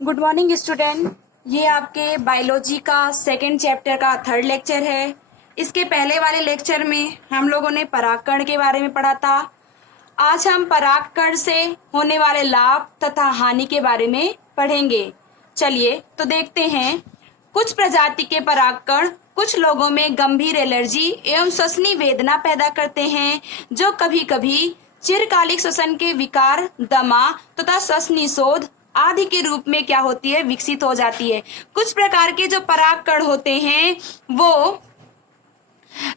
Good morning student. ये आपके biology का सेकंड चैप्टर का थर्ड लेक्चर है। इसके पहले वाले लेक्चर में हम लोगों ने परागकण के बारे में पढ़ा था। आज हम परागकण से होने वाले लाभ तथा हानि के बारे में पढ़ेंगे। चलिए तो देखते हैं। कुछ प्रजाति के परागकण कुछ लोगों में गंभीर एलर्जी एवं श्वसनीय वेदना पैदा करते हैं, जो कभी कभी चिरकालिक श्वसन के विकार, दमा तथा श्वसनीय शोध आदि के रूप में क्या होती है, विकसित हो जाती है। कुछ प्रकार के जो परागकण होते हैं वो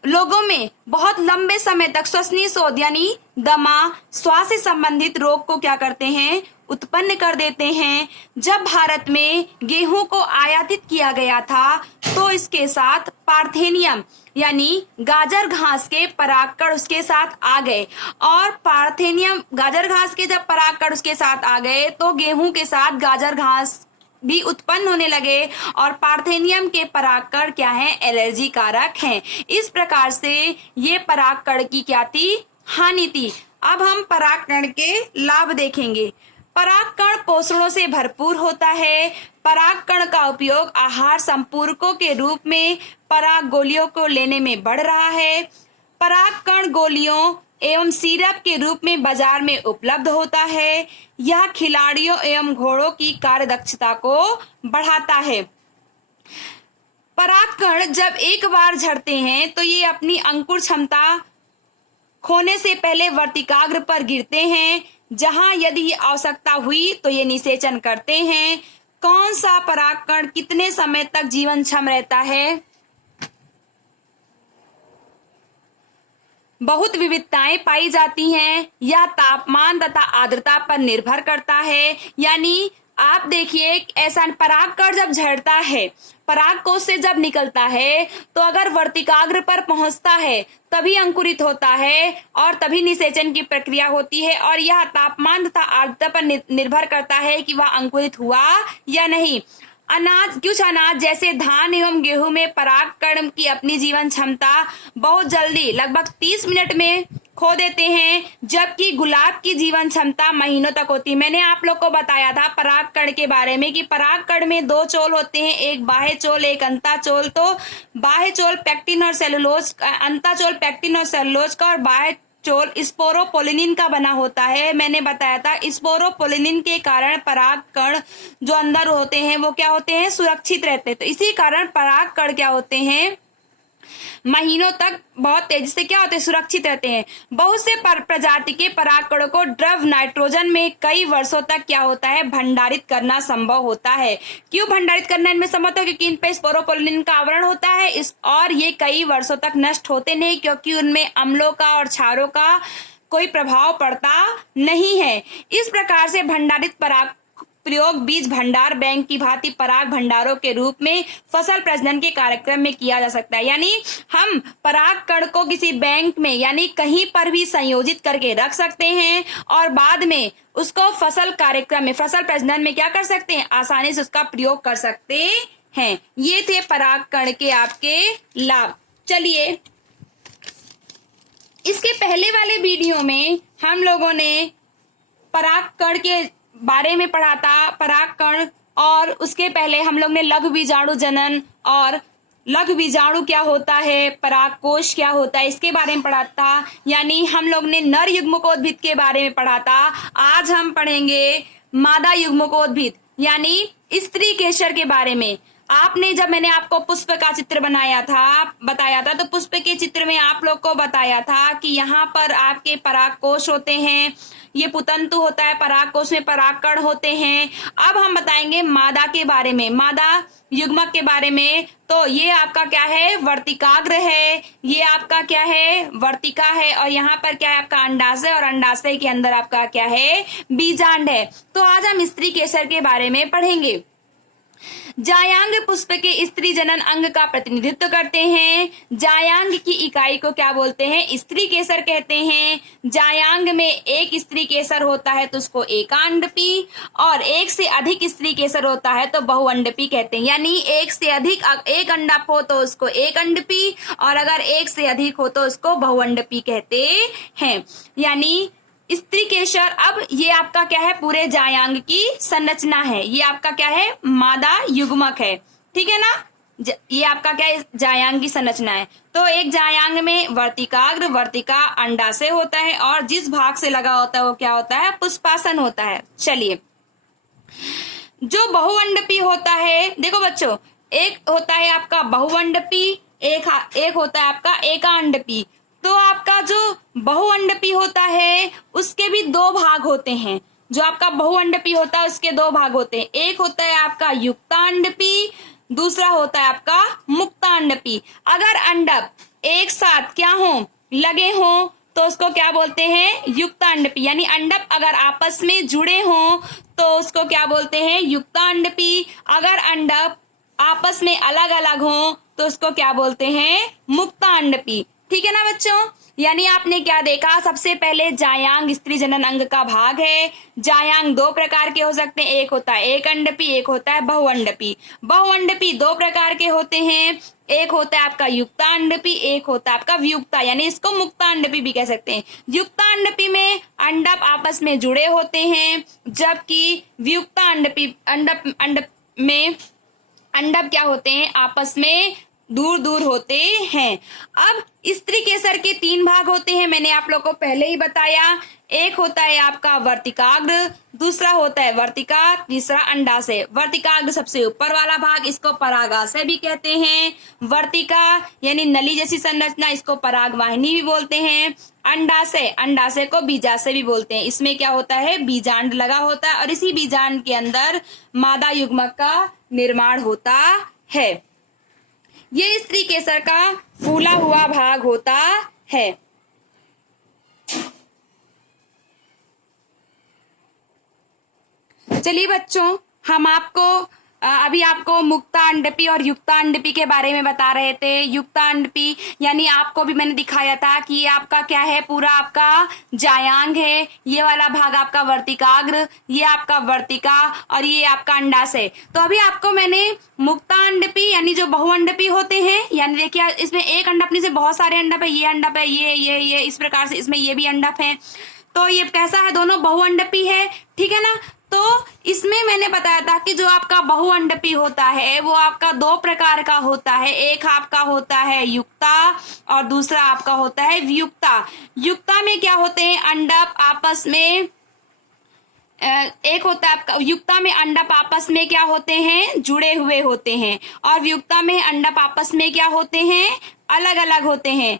लोगों में बहुत लंबे समय तक श्वसनीय शोध यानी दमा, श्वास से संबंधित रोग को क्या करते हैं, उत्पन्न कर देते हैं। जब भारत में गेहूं को आयातित किया गया था तो इसके साथ पार्थेनियम यानी गाजर घास के परागकण उसके साथ आ गए, और पार्थेनियम गाजर घास के जब परागकण उसके साथ आ गए तो गेहूं के साथ गाजर घास भी उत्पन्न होने लगे, और पार्थेनियम के परागकण क्या हैं, एलर्जी कारक हैं। इस प्रकार से ये परागकण की क्या थी, हानि थी। अब हम परागकण के लाभ देखेंगे। परागकण पोषणों से भरपूर होता है। परागकण का उपयोग आहार संपूरकों के रूप में पराग गोलियों को लेने में बढ़ रहा है। परागकण गोलियों एवं सिरप के रूप में बाजार में उपलब्ध होता है। यह खिलाड़ियों एवं घोड़ों की कार्यदक्षता को बढ़ाता है। परागकण जब एक बार झड़ते हैं तो ये अपनी अंकुर क्षमता खोने से पहले वर्तिकाग्र पर गिरते हैं, जहां यदि आवश्यकता हुई तो ये निषेचन करते हैं। कौन सा परागकण कितने समय तक जीवन क्षम रहता है? बहुत विविधताएं पाई जाती हैं। यह तापमान तथा आर्द्रता पर निर्भर करता है। यानी आप देखिए, ऐसा परागकण जब झड़ता है, परागकोश से जब निकलता है तो अगर वर्तिकाग्र पर पहुंचता है तभी अंकुरित होता है और तभी निषेचन की प्रक्रिया होती है, और यह तापमान तथा आर्द्रता पर निर्भर करता है कि वह अंकुरित हुआ या नहीं। कुछ अनाज जैसे धान एवं गेहूं में परागकण की अपनी जीवन क्षमता बहुत जल्दी लगभग 30 मिनट में खो देते हैं, जबकि गुलाब की जीवन क्षमता महीनों तक होती है। मैंने आप लोग को बताया था परागकण के बारे में कि परागकण में दो चोल होते हैं, एक बाह्य चोल एक अंतःचोल। तो बाह्य चोल पेक्टिन और सेलुलोज, अंतःचोल पेक्टिन और सेलुलोज का, और बाह्य चोल स्पोरोपोलिनिन का बना होता है। मैंने बताया था स्पोरोपोलिनिन के कारण परागकण जो अंदर होते हैं वो क्या होते हैं, सुरक्षित रहते हैं। तो इसी कारण परागकण क्या होते हैं, महीनों तक बहुत तेजी से क्या होते हैं, सुरक्षित रहते हैं। बहुत से प्रजाति के परागकणों को द्रव नाइट्रोजन में कई वर्षों तक क्या होता है, भंडारित करना संभव होता है। क्यों भंडारित करना इनमें संभव होता है? क्योंकि इन पे स्पोरोपोलिन का आवरण होता है और ये कई वर्षों तक नष्ट होते नहीं, क्योंकि उनमें अम्लों का और क्षारों का कोई प्रभाव पड़ता नहीं है। इस प्रकार से भंडारित पराग प्रयोग बीज भंडार बैंक की भांति पराग भंडारों के रूप में फसल प्रजनन के कार्यक्रम में किया जा सकता है। यानी हम परागकण को किसी बैंक में यानी कहीं पर भी संयोजित करके रख सकते हैं और बाद में उसको फसल कार्यक्रम में, फसल प्रजनन में क्या कर सकते हैं, आसानी से उसका प्रयोग कर सकते हैं। ये थे परागकण के आपके लाभ। चलिए, इसके पहले वाले वीडियो में हम लोगों ने परागकण के बारे में पढ़ा था, परागकण, और उसके पहले हम लोग ने लघु बीजाणु जनन और लघु बीजाणु क्या होता है, परागकोश क्या होता है, इसके बारे में पढ़ा था। यानी हम लोग ने नर युग्मकोद्भिद के बारे में पढ़ा था। आज हम पढ़ेंगे मादा युग्मकोद्भिद यानी स्त्री केसर के बारे में। आपने जब मैंने आपको पुष्प का चित्र बताया था, तो पुष्प के चित्र में आप लोग को बताया था कि यहाँ पर आपके परागकोश होते हैं, ये पुतंतु होता है, परागकोश में परागकण होते हैं। अब हम बताएंगे मादा के बारे में, मादा युग्मक के बारे में। तो ये आपका क्या है, वर्तिकाग्र है, ये आपका क्या है, वर्तिका है, और यहाँ पर क्या है आपका अंडाशय, और अंडाशय के अंदर आपका क्या है, बीजांड है। तो आज हम स्त्री केसर के बारे में पढ़ेंगे। जायांग पुष्प के स्त्री जनन अंग का प्रतिनिधित्व करते हैं। जायांग की इकाई को क्या बोलते हैं, स्त्री केसर कहते हैं। जायांग में एक स्त्री केसर होता है तो उसको एकांडपी, और एक से अधिक स्त्री केसर होता है तो बहुअंडपी कहते हैं। यानी एक से अधिक, एक अंडा हो तो उसको एक अंडपी, और अगर एक से अधिक हो तो उसको बहुअंडपी कहते हैं। यानी स्त्री केसर, अब ये आपका क्या है, पूरे जायांग की संरचना है। ये आपका क्या है, मादा युग्मक है, ठीक है ना। ये आपका क्या है, जायांग की संरचना है। तो एक जायांग में वर्तिकाग्र, वर्तिका अंडाशय होता है और जिस भाग से लगा होता है वो क्या होता है, पुष्पासन होता है। चलिए, जो बहुअंडपी होता है, देखो बच्चों, एक होता है आपका बहुअंडपी, एक होता है आपका एकांडपी। तो आपका जो बहुअंडपी होता है उसके भी दो भाग होते हैं। जो आपका बहुअंडपी होता है उसके दो भाग होते हैं, एक होता है आपका युक्तांडपी, दूसरा होता है आपका मुक्तांडपी। अगर अंडप एक साथ क्या हो, लगे हो, तो उसको क्या बोलते हैं, युक्तांडपी। यानी अंडप अगर आपस में जुड़े हों तो उसको क्या बोलते हैं, युक्तांडपी। अगर अंडप आपस में अलग अलग हों तो उसको क्या बोलते हैं, मुक्तांडपी। ठीक है ना बच्चों। यानी आपने क्या देखा, सबसे पहले जायांग स्त्री जनन अंग का भाग है। जायांग दो प्रकार के हो सकते हैं, एक होता है एक अंडपी, एक होता है बहुअंडपी। बहुअंडपी दो प्रकार के होते हैं, एक होता है आपका युक्तांडपी, एक होता है आपका वियुक्ता, यानी इसको मुक्तांडपी भी कह सकते हैं। युक्तांडपी में अंडप आपस में जुड़े होते हैं, जबकि वियुक्तांडपी अंडप में अंडप क्या होते हैं, आपस में दूर दूर होते हैं। अब स्त्री केसर के तीन भाग होते हैं, मैंने आप लोग को पहले ही बताया। एक होता है आपका वर्तिकाग्र, दूसरा होता है वर्तिका, तीसरा अंडाशय। वर्तिकाग्र सबसे ऊपर वाला भाग, इसको परागाशय भी कहते हैं। वर्तिका यानी नली जैसी संरचना, इसको परागवाहिनी भी बोलते हैं। अंडाशय, अंडाशय को बीजाशय भी बोलते हैं। इसमें क्या होता है, बीजांड लगा होता है और इसी बीजांड के अंदर मादा युग्मक का निर्माण होता है। ये स्त्री केसर का फूला हुआ भाग होता है। चलिए बच्चों, हम अभी आपको मुक्तांडपी और युक्तांडपी के बारे में बता रहे थे। युक्तांडपी यानी आपको भी मैंने दिखाया था कि ये आपका क्या है, पूरा आपका जायांग है। ये वाला भाग आपका वर्तिकाग्र, ये आपका वर्तिका और ये आपका अंडाशय। तो अभी आपको मैंने मुक्तांडपी यानी जो बहुअंडपी होते हैं, यानी देखिए इसमें एक अंडपनी से बहुत सारे अंडप है, ये अंडप है, ये इस प्रकार से इसमें ये भी अंडप है। तो ये कैसा है, दोनों बहुअंडपी है, ठीक है ना। तो इसमें मैंने बताया था कि जो आपका बहुअंडपी होता है वो आपका दो प्रकार का होता है। एक आपका होता है युक्ता और दूसरा आपका होता है वियुक्ता। युक्ता में क्या होते हैं, अंडप आपस में एक होता है आपका, युक्ता में अंडप आपस में क्या होते हैं, जुड़े हुए होते हैं, और वियुक्ता में अंडप आपस में क्या होते हैं, अलग अलग होते हैं।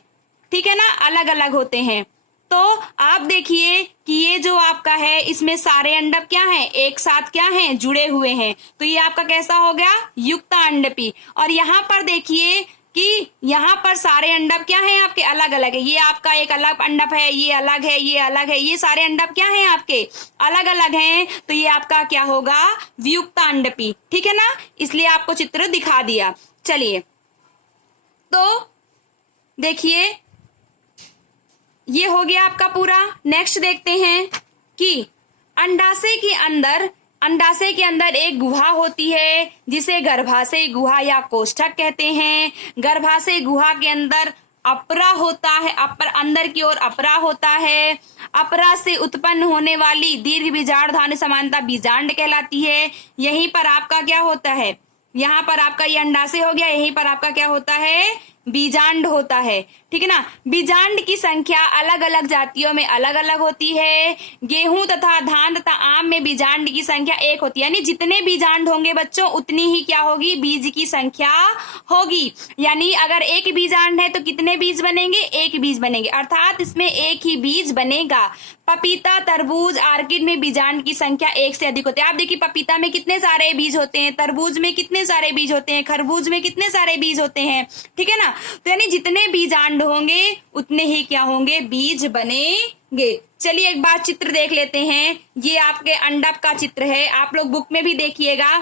ठीक है ना, अलग अलग होते हैं। तो आप देखिए कि ये जो आपका है, इसमें सारे अंडप क्या हैं, एक साथ क्या हैं, जुड़े हुए हैं। तो ये आपका कैसा हो गया, युक्तांडपी। और यहाँ पर देखिए कि यहाँ पर सारे अंडप क्या हैं आपके, अलग अलग है। ये आपका एक अलग अंडप है, ये अलग है, ये अलग है, ये सारे अंडप क्या हैं आपके, अलग अलग हैं। तो ये आपका क्या होगा, वियुक्तांडपी। ठीक है ना, इसलिए आपको चित्र दिखा दिया। चलिए, तो देखिए ये हो गया आपका पूरा। नेक्स्ट देखते हैं कि अंडाशय के अंदर एक गुहा होती है जिसे गर्भाशय गुहा या कोष्ठक कहते हैं। गर्भाशय गुहा के अंदर अपरा होता है, अंदर की ओर अपरा होता है। अपरा से उत्पन्न होने वाली दीर्घ बीजांड धान्य समानता बीजांड कहलाती है। यहीं पर आपका क्या होता है, यहाँ पर आपका ये अंडाशय हो गया, यहीं पर आपका क्या होता है, बीजांड होता है। ठीक है ना। बीजांड की संख्या अलग अलग जातियों में अलग अलग होती है। गेहूं तथा धान तथा आम में बीजांड की संख्या एक होती है, यानी जितने बीजांड होंगे बच्चों उतनी ही क्या होगी, बीज की संख्या होगी। यानी अगर एक बीजांड है तो कितने बीज बनेंगे, एक बीज बनेंगे, अर्थात इसमें एक ही बीज बनेगा। पपीता, तरबूज, आर्किड में बीजांड की संख्या एक से अधिक होती है। आप देखिए पपीता में कितने सारे बीज होते हैं, तरबूज में कितने सारे बीज होते हैं, खरबूज में कितने सारे बीज होते हैं। ठीक है ना। तो यानी जितने बीजांड होंगे उतने ही क्या होंगे, बीज बनेंगे। चलिए एक बार चित्र देख लेते हैं। ये आपके अंडप का चित्र है, आप लोग बुक में भी देखिएगा।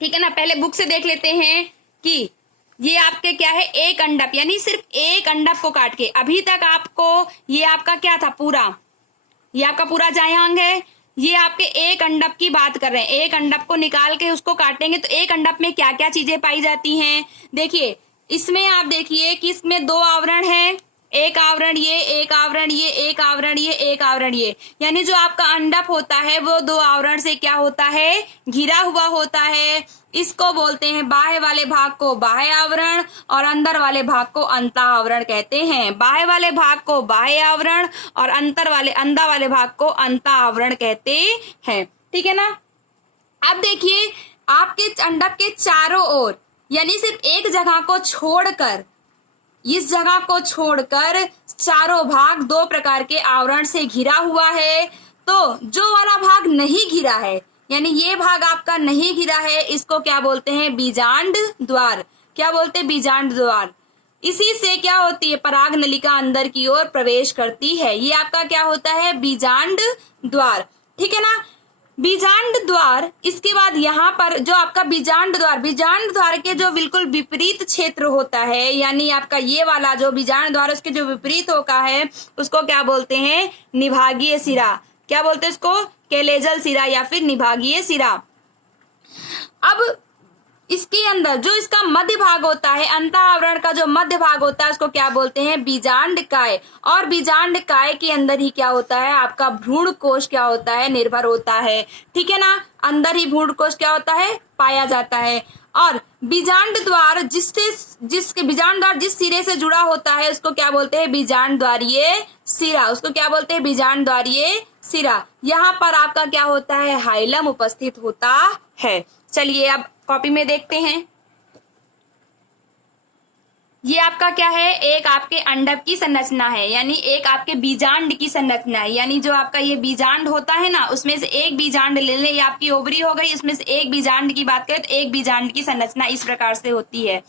ठीक है ना, पहले बुक से देख लेते हैं कि ये आपके क्या है, एक अंडप, यानी सिर्फ एक अंडप को काट के। अभी तक आपको ये आपका क्या था, पूरा ये आपका पूरा जायांग है। ये आपके एक अंडप की बात कर रहे हैं। एक अंडप को निकाल के उसको काटेंगे तो एक अंडप में क्या क्या चीजें पाई जाती हैं। देखिए इसमें आप देखिए कि इसमें दो आवरण है, एक आवरण ये, एक आवरण ये, एक आवरण ये, एक आवरण ये, यानी जो आपका अंडप होता है वो 2 आवरण से क्या होता है, घिरा हुआ होता है। इसको बोलते हैं, बाह्य वाले भाग को बाह्य आवरण और अंदर वाले भाग को अंत आवरण कहते हैं। बाह्य वाले भाग को बाह्य आवरण और अंदर वाले भाग को अंत आवरण कहते हैं। ठीक है ना। अब देखिए, आपके अंडप के चारों ओर, यानी सिर्फ एक जगह को छोड़कर, इस जगह को छोड़कर चारों भाग 2 प्रकार के आवरण से घिरा हुआ है। तो जो वाला भाग नहीं घिरा है, यानी ये भाग आपका नहीं घिरा है, इसको क्या बोलते हैं, बीजांड द्वार। क्या बोलते हैं, बीजांड द्वार। इसी से क्या होती है, पराग नलिका अंदर की ओर प्रवेश करती है। ये आपका क्या होता है, बीजांड द्वार। ठीक है ना। बीजांड द्वार, इसके बाद यहाँ पर जो आपका बीजांड द्वार के जो बिल्कुल विपरीत क्षेत्र होता है, यानी आपका ये वाला जो बीजांड द्वार उसके जो विपरीत होता है, उसको क्या बोलते हैं, निभागीय सिरा। क्या बोलते हैं इसको, केलेजल सिरा या फिर निभागीय सिरा। अब इसके अंदर जो इसका मध्य भाग होता है, अंत आवरण का जो मध्य भाग होता है, उसको क्या बोलते हैं, बीजांड काय। और बीजांड काय के अंदर ही क्या होता है, आपका भ्रूण कोश क्या होता है, निर्भर होता है। ठीक है ना। अंदर ही भ्रूण कोश क्या होता है, पाया जाता है। और बीजांड द्वार जिस सिरे से जुड़ा होता है, उसको क्या बोलते हैं, बीजांड द्वारीय सिरा। उसको क्या बोलते हैं, बीजांड द्वारीय सिरा। यहाँ पर आपका क्या होता है, हाइलम उपस्थित होता है। चलिए अब कॉपी में देखते हैं। ये आपका क्या है, एक आपके अंडप की संरचना है, यानी एक आपके बीजांड की संरचना है। यानी जो आपका ये बीजांड होता है ना, उसमें से एक बीजांड ले ले, ये आपकी ओवरी हो गई, इसमें से एक बीजांड की बात करें तो एक बीजांड की संरचना इस प्रकार से होती है।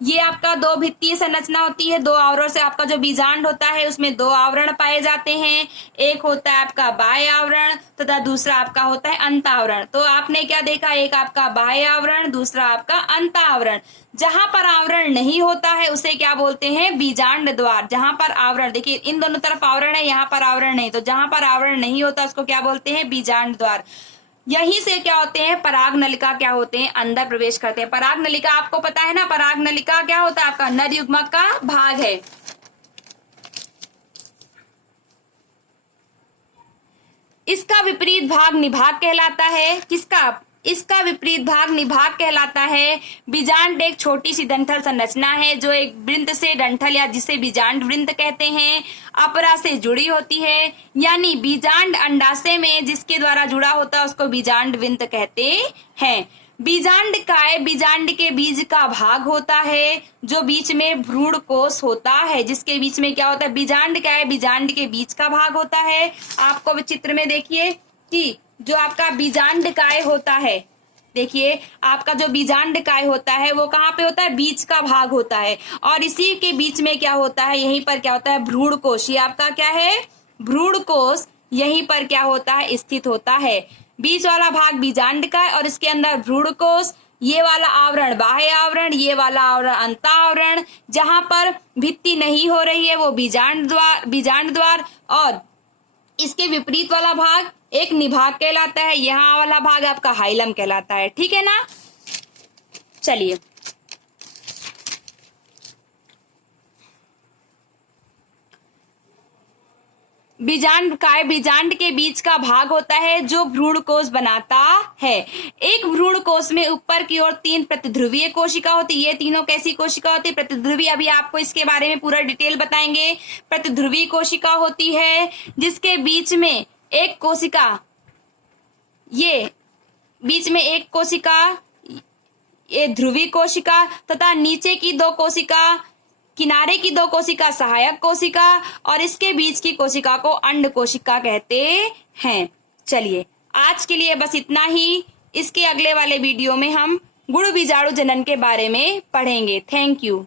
ये आपका 2 भित्तीय संरचना होती है। 2 आवरण से आपका जो बीजांड होता है उसमें 2 आवरण पाए जाते हैं। एक होता है आपका बाह्य आवरण तथा दूसरा आपका होता है अंत आवरण। तो आपने क्या देखा, एक आपका बाह्य आवरण, दूसरा आपका अंत आवरण। जहां पर आवरण नहीं होता है उसे क्या बोलते हैं, बीजांड द्वार। जहां पर आवरण, देखिए इन दोनों तरफ आवरण है, यहाँ पर आवरण नहीं, तो जहां पर आवरण नहीं होता उसको क्या बोलते हैं, बीजांड द्वार। यहीं से क्या होते हैं, पराग नलिका क्या होते हैं, अंदर प्रवेश करते हैं। पराग नलिका आपको पता है ना, पराग नलिका क्या होता है, आपका नर युग्मक का भाग है। इसका विपरीत भाग निभाग कहलाता है। किसका, इसका विपरीत भाग निभाग कहलाता है। बीजांड एक छोटी सी डंठल संरचना है जो एक वृंत से डंठल या जिसे बीजांड वृंत कहते हैं, अपरा से जुड़ी होती है। यानी बीजांड अंडाशय में जिसके द्वारा जुड़ा होता है उसको बीजांड वृंत कहते हैं। बीजांड काय बीजांड के बीज का भाग होता है, जो बीच में भ्रूण कोश होता है, जिसके बीच में क्या होता है, बीजांड काय बीजांड के बीच का भाग होता है। आपको चित्र में देखिए कि जो आपका बीजांड काय होता है, देखिए आपका जो बीजांड काय होता है वो कहाँ पे होता है, बीच का भाग होता है। और इसी के बीच में क्या होता है, यहीं पर क्या होता है, भ्रूण कोश। ये आपका क्या है, भ्रूण कोश यहीं पर क्या होता है, स्थित होता है। बीच वाला भाग बीजांड काय और इसके अंदर भ्रूण कोश, ये वाला आवरण बाह्य आवरण, ये वाला आवरण अंत आवरण। जहां पर भित्ति नहीं हो रही है वो बीजांड द्वार और इसके विपरीत वाला भाग एक निभाग कहलाता है। यहाँ वाला भाग आपका हाइलम कहलाता है। ठीक है ना। चलिए बीजांड काय बीजांड के बीच का भाग होता है जो भ्रूण कोश बनाता है। एक भ्रूण कोश में ऊपर की ओर 3 प्रतिध्रुवीय कोशिका होती है। ये तीनों कैसी कोशिका होती है, प्रतिध्रुवी। अभी आपको इसके बारे में पूरा डिटेल बताएंगे। प्रतिध्रुवी कोशिका होती है जिसके बीच में एक कोशिका, ये बीच में एक कोशिका, ये ध्रुवी कोशिका तथा नीचे की 2 कोशिका, किनारे की 2 कोशिका सहायक कोशिका और इसके बीच की कोशिका को अंड कोशिका कहते हैं। चलिए आज के लिए बस इतना ही। इसके अगले वाले वीडियो में हम गुण बीजाणु जनन के बारे में पढ़ेंगे। Thank you.